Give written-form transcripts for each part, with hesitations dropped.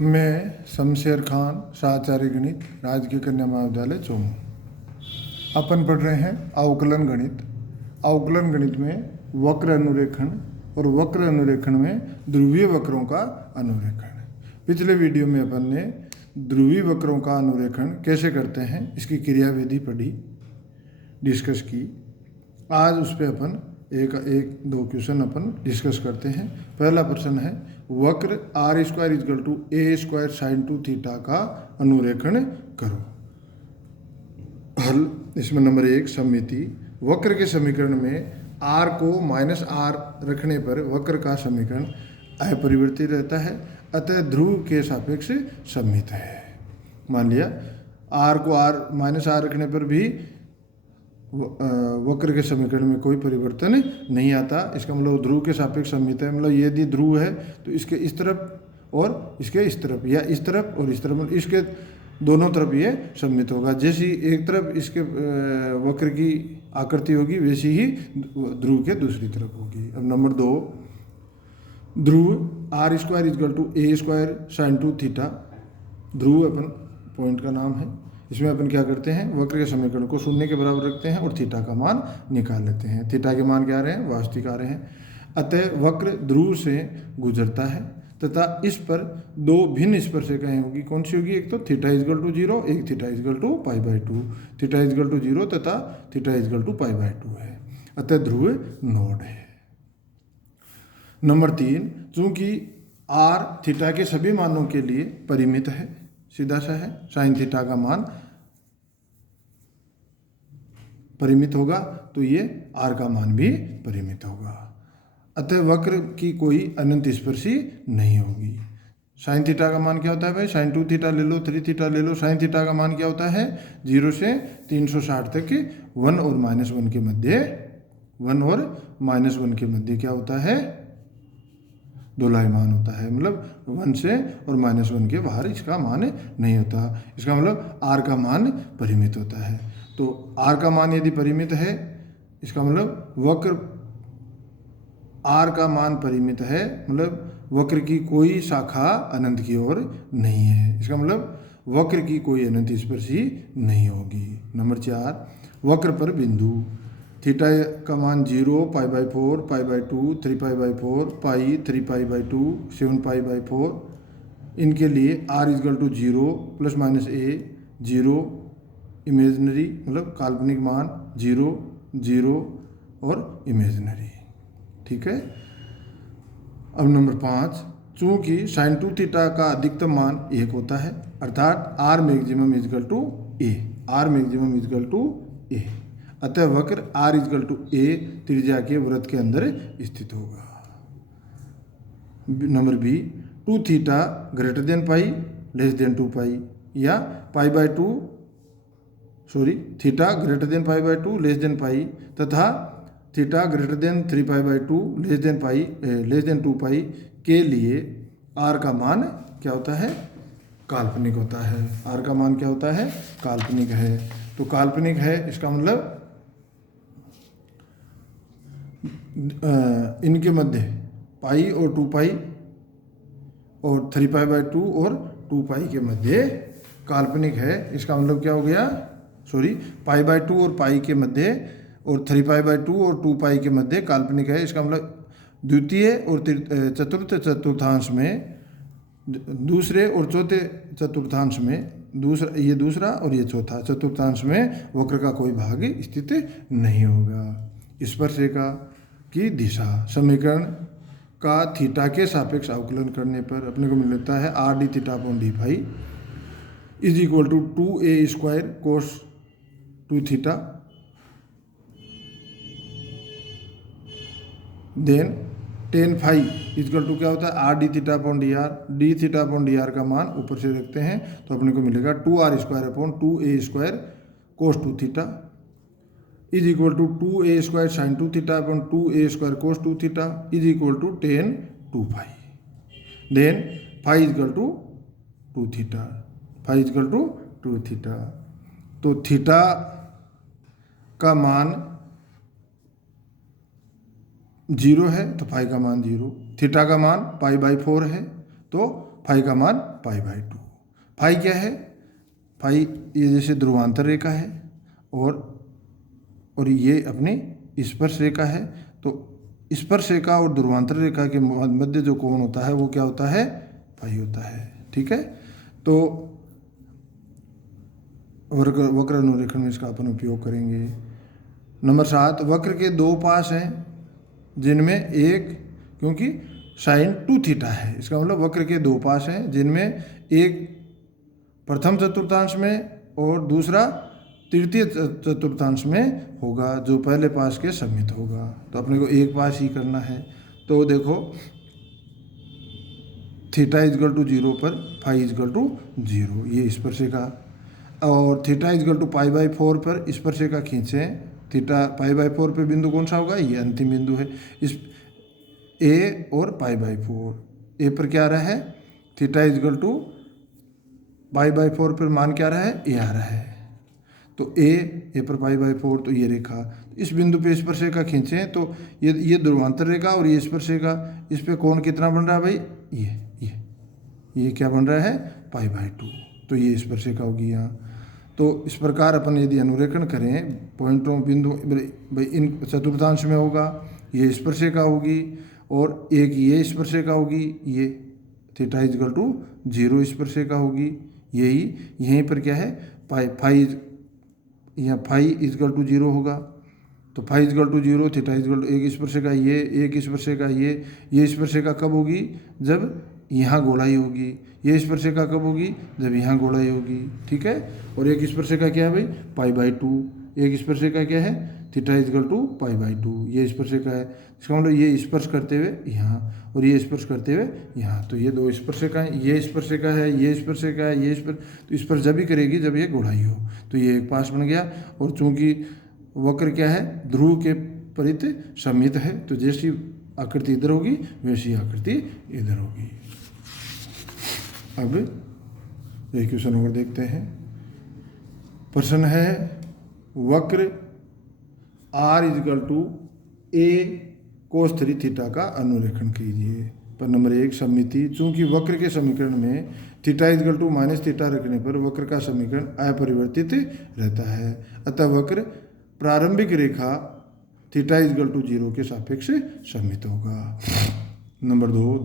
मैं शमशेर खान, साचार्य गणित, राजकीय कन्या महाविद्यालय चौमू। अपन पढ़ रहे हैं अवकलन गणित। अवकलन गणित में वक्र अनुरेखण और वक्र अनुरेखण में ध्रुवीय वक्रों का अनुरेखण। पिछले वीडियो में अपन ने ध्रुवीय वक्रों का अनुरेखण कैसे करते हैं इसकी क्रियाविधि पढ़ी, डिस्कस की। आज उस पर अपन एक दो क्वेश्चन अपन डिस्कस करते हैं। पहला प्रश्न है वक्र R square is equal to A square sine 2 theta का अनुरेखण करो। हल इसमें नंबर 1 सममिति। वक्र के समीकरण में आर को माइनस आर रखने पर वक्र का समीकरण अपरिवर्तित रहता है, अतः ध्रुव के सापेक्ष सममित है। मान लिया आर को आर माइनस आर रखने पर भी वक्र के समीकरण में कोई परिवर्तन नहीं आता। इसका मतलब ध्रुव के सापेक्ष सममित है। मतलब यदि ध्रुव है तो इसके इस तरफ और इसके इस तरफ, या इस तरफ और इस तरफ, इसके दोनों तरफ ये सममित होगा। जैसी एक तरफ इसके वक्र की आकृति होगी वैसी ही ध्रुव के दूसरी तरफ होगी। अब नंबर 2, ध्रुव R square is equal to A square sine 2 theta. ध्रुव अपन पॉइंट का नाम है। इसमें अपन क्या करते हैं, वक्र के समीकरण को शून्य के बराबर रखते हैं और थीटा का मान निकाल लेते हैं। थीटा के मान क्या आ रहे हैं, वास्तविक आ रहे हैं। अतः वक्र ध्रुव से गुजरता है तथा इस पर दो भिन्न स्पर्शिकाएं होगी। कौन सी होगी, एक तो थीटा इजकल टू 0, एक theta is equal to π/2। Theta is equal to 0 तथा थीटा इजकल टू π/2 है। अतः ध्रुव नोड है। नंबर 3, चूंकि आर थीटा के सभी मानों के लिए परिमित है, सीधा सा है, साइन थीटा का मान परिमित होगा तो ये आर का मान भी परिमित होगा। अतः वक्र की कोई अनंत स्पर्शी नहीं होगी। साइन थीटा का मान क्या होता है भाई, साइन 2 थीटा ले लो, 3 थीटा ले लो। साइन थीटा का मान क्या होता है, 0 से 360 तक 1 और -1 के मध्य, 1 और -1 के मध्य क्या होता है, दोलायमान होता है। मतलब 1 से और -1 के बाहर इसका मान नहीं होता। इसका मतलब आर का मान परिमित होता है। तो आर का मान यदि परिमित है, इसका मतलब वक्र आर का मान परिमित है, मतलब वक्र की कोई शाखा अनंत की ओर नहीं है। इसका मतलब वक्र की कोई अनंत स्पर्शी नहीं होगी। नंबर 4, वक्र पर बिंदु। थीटा का मान 0, π/4, π/2, 3π/4, पाई, 3π/2, 7π/4। इनके लिए r is equal to 0 ± a, 0 imaginary मतलब काल्पनिक मान, 0 0 और इमेजनरी। ठीक है। अब नंबर 5, चूंकि साइन 2 थीटा का अधिकतम मान 1 होता है, अर्थात r maximum is equal to a, r maximum is equal to a, अतः वक्र r इजकल टू a त्रिज्या के वृत्त के अंदर स्थित होगा। Number B, 2 theta greater than pi less than 2π, या theta greater than π/2 less than pi तथा theta greater than 3π/2 less than 2π के लिए r का मान क्या होता है, काल्पनिक होता है। r का मान क्या होता है, काल्पनिक है। तो काल्पनिक है इसका मतलब इनके मध्य पाई और 2π और 3π/2 और 2π के मध्य काल्पनिक है। इसका मतलब क्या हो गया, π/2 और पाई के मध्य और 3π/2 और 2π के मध्य काल्पनिक है। इसका मतलब द्वितीय और चतुर्थ चतुर्थांश में, दूसरे और चौथे चतुर्थांश में, ये दूसरा और ये चौथा चतुर्थांश में वक्र का कोई भाग स्थित नहीं होगा। स्पर्शिका की दिशा। समीकरण का थीटा के सापेक्ष अवकलन करने पर अपने को मिल जाता है r d theta upon d phi is equal to 2a square cos 2 theta, then tan phi is equal to क्या होता है, r d theta upon D R. D theta upon D R का मान ऊपर से रखते हैं तो अपने को मिलेगा 2r square upon 2a square cos 2 theta is equal to 2a square sine 2 theta upon 2a square cos 2 theta is equal to 10 2π। Then phi is equal to 2 theta, phi is equal to 2 theta. तो theta का मान 0 है तो phi का मान 0, theta का मान π/4 है तो फाई का मान π/2। फाई क्या है? फाई ये जैसे ध्रुवांतर रेखा है और ये अपनी स्पर्श रेखा है। तो स्पर्श रेखा और ध्रुवांतर रेखा के मध्य जो कोण होता है वो क्या होता है? फाई होता है। ठीक है, तो वक्र अनुरेखण में इसका अपन उपयोग करेंगे। नंबर 7, वक्र के दो पास हैं जिनमें एक, क्योंकि साइन 2θ है, इसका मतलब वक्र के दो पास हैं जिनमें एक प्रथम चतुर्थांश में और दूसरा तृतीय चतुर्थांश में होगा, जो पहले पास के सममित होगा। तो अपने को एक पास ही करना है। तो देखो θ = 0 पर φ = 0, ये स्पर्शिका। और θ = π/4 पर स्पर्शिका खींचें। थीटा π/4 पे बिंदु कौन सा होगा? ये अंतिम बिंदु है। इस a और π/4, a पर क्या आ रहा है? θ = π/4 पर मान क्या आ रहा है? a आ रहा है। तो a पर π/4, तो ये रेखा इस बिंदु पे स्पर्शिका खींचें तो ये ध्रुवांतर रेखा और ये स्पर्शिका, इस पे कोण कितना बन रहा है भाई? ये क्या बन रहा है? π/2। तो ये स्पर्शिका होगी यहाँ। तो इस प्रकार अपन यदि अनुरेखण करें पॉइंटों बिंदु, भाई इन चतुर्थांश में होगा, ये स्पर्शिका होगी और एक ये स्पर्शिका होगी, ये θ = 0 स्पर्शिका होगी। यहीं पर क्या है? फाई, यहाँ फाई = 0 होगा। तो फाई = 0, θ = एक स्पर्शिका ये, एक स्पर्शिका ये स्पर्शिका कब होगी? जब यहाँ गोलाई होगी। ये स्पर्शिका कब होगी? जब यहाँ गोलाई होगी। ठीक है, और एक स्पर्शिका क्या है भाई? π/2। एक स्पर्शिका क्या है? θ = π/2, ये स्पर्शिका है। इसका मतलब ये स्पर्श करते हुए यहाँ और ये स्पर्श करते हुए यहाँ, तो ये दो स्पर्शिकाएँ, ये स्पर्शिका है, ये स्पर्शिका है, ये तो स्पर्श जब भी करेगी जब ये गोलाई हो। तो ये एक पास बन गया। और चूंकि वक्र क्या है? ध्रुव के परित सममित है, तो जैसी आकृति इधर होगी वैसी आकृति इधर होगी। अब एक क्वेश्चन और देखते हैं। प्रश्न है वक्र r = a cos 3θ का अनुरेखण कीजिए। पर नंबर 1, सममिति। चूंकि वक्र के समीकरण में θ = -θ रखने पर वक्र का समीकरण अपरिवर्तित रहता है, अतः वक्र प्रारंभिक रेखा θ = 0 के सापेक्ष सममित होगा। नंबर 2,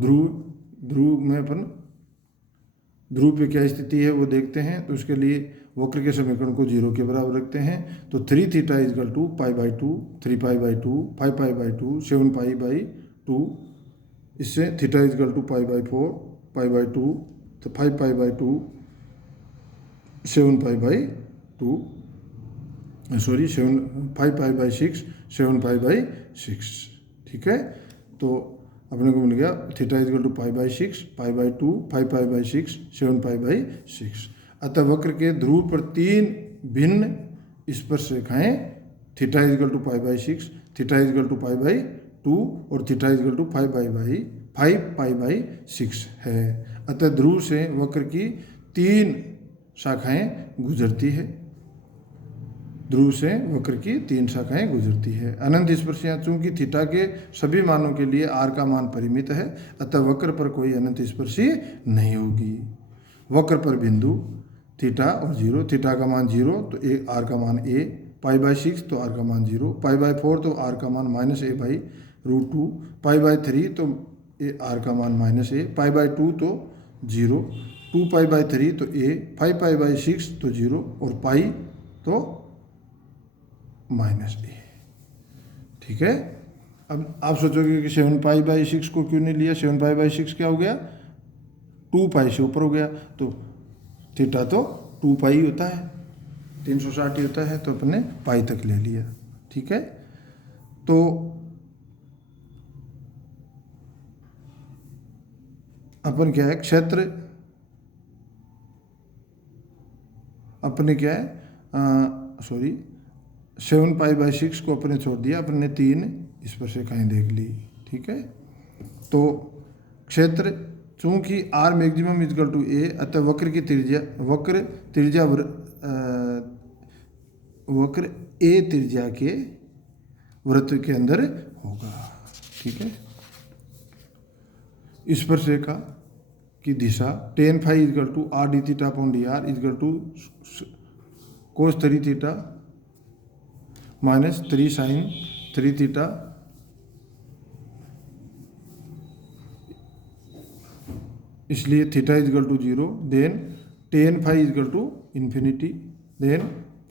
ध्रुव में अपन ध्रुव पे क्या स्थिति है वो देखते हैं। तो उसके लिए वक्र के समीकरण को 0 के बराबर रखते हैं। तो 3θ = π/2, 3π/2, 5π/2, 7π/2, इससे θ = π/4, π/2, तो 5π/2, 7π/2, सॉरी 5π/6, 7π/6। ठीक है, तो अपने को मिल गया θ = π/6, π/2, 5π/6, 7π/6। अतः वक्र के ध्रुव पर तीन भिन्न स्पर्श रेखाएं θ = π/6, θ = π/2 और θ = 5π/6 है। अतः ध्रुव से वक्र की तीन शाखाएं गुजरती है। ध्रुव से वक्र की तीन शाखाएं गुजरती है। अनंत स्पर्शियाँ। चूंकि थीटा के सभी मानों के लिए r का मान परिमित है, अतः वक्र पर कोई अनंत स्पर्शी नहीं होगी। वक्र पर बिंदु थीटा और 0, थीटा का मान 0 तो r का मान a, π/6 तो r का मान 0, π/4 तो r का मान -a/√2, π/3 तो r का मान -a, π/2 तो 0, 2π/3 तो a, 5π/6 तो 0 और पाई तो -a। ठीक है, अब आप सोचोगे कि 7π/6 को क्यों नहीं लिया? 7π/6 क्या हो गया? 2π से ऊपर हो गया, तो थीटा तो 2π ही होता है, 360 होता है, तो अपने पाई तक ले लिया। ठीक है, तो अपन क्या है? क्षेत्र अपने क्या है? सॉरी 7π/6 को अपने छोड़ दिया, अपने तीन स्पर्शिकाएं देख ली। ठीक है, तो क्षेत्र चूंकि r मैक्सिमम = a, अतः वक्र की त्रिज्या वक्र a त्रिज्या के वृत्त के अंदर होगा। ठीक है, स्पर्शिका की दिशा tan phi is equal to R D theta upon D R equal to cos 3 theta minus 3 sine 3 theta इसलिए theta is equal to 0, then tan phi is equal to infinity, then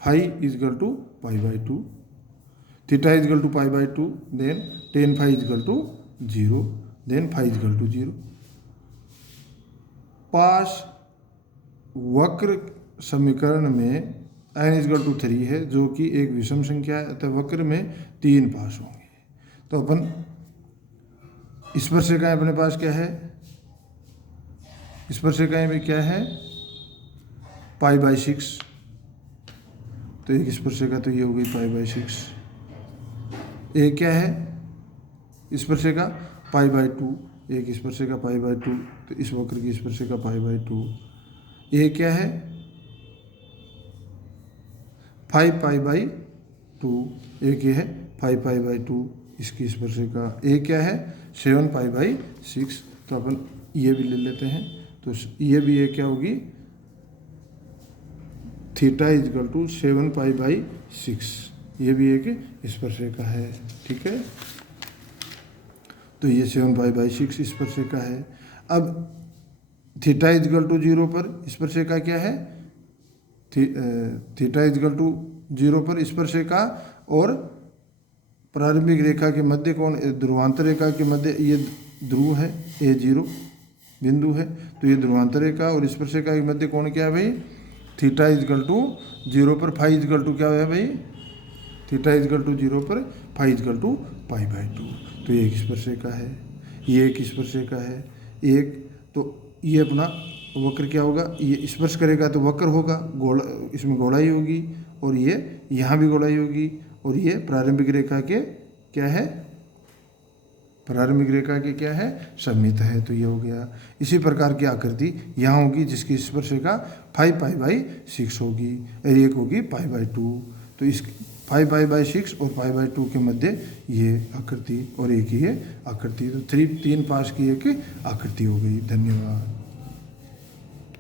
phi is equal to pi by 2, theta is equal to pi by 2, then tan phi is equal to 0, then phi is equal to 0। पास वक्र समीकरण में n is equal to 3 है जो कि एक विषम संख्या है, अतः वक्र में 3 पास होंगे। तो अपन स्पर्शिकाएं अपने पास क्या है, स्पर्शिकाएं में क्या है पाई बाई 6, तो एक स्पर्शिका तो ये हो गई पाई बाई 6, एक क्या है स्पर्शिका पाई बाई 2, एक स्पर्शिका पाई बाई 2, तो इस वक्र की स्पर्शिका पाई बाई 2, एक क्या है 5 पाई बाई 2, एक ये है 5 पाई बाई 2 इसकी स्पर्शिका, एक क्या है 7 पाई बाई 6, तो अपन ये भी ले लेते हैं, तो ये भी एक क्या होगी theta is equal to 7 pi by 6, ये भी एक स्पर्शिका है, ठीक है। तो ये 7 पाई बाई 6 स्पर्शिका है। अब थीटा इजकल टू 0 पर स्पर्शिका क्या है, थीटा इजकल टू 0 पर स्पर्शिका और प्रारंभिक रेखा के मध्य कोण ध्रुवांतर रेखा के मध्य ये ध्रुव है A0 बिंदु है, तो ये ध्रुवांतर रेखा और स्पर्शिका के मध्य कोण क्या है भाई थीटा इजकल टू 0 पर फाई इजकल टू क्या है भाई थीटा इजकल टू 0 पर phi is equal to pi by 2, तो ये एक स्पर्शिका है, ये एक स्पर्शिका है, एक तो ये अपना वक्र क्या होगा, ये स्पर्श करेगा तो वक्र होगा, गोला इसमें गोलाई होगी और ये यहाँ भी गोलाई होगी, और ये प्रारंभिक रेखा के क्या है प्रारंभिक रेखा के क्या है सममित है, तो ये हो गया। इसी प्रकार की आकृति यहाँ होगी जिसकी स्पर्शिका 5 पाई बाई 6 होगी, एक होगी पाई बाई 2, तो इस 5 पाई बाई 6 और पाई बाई 2 के मध्य ये आकृति और एक ही है आकृति, तो 3 पास की एक आकृति हो गई। धन्यवाद।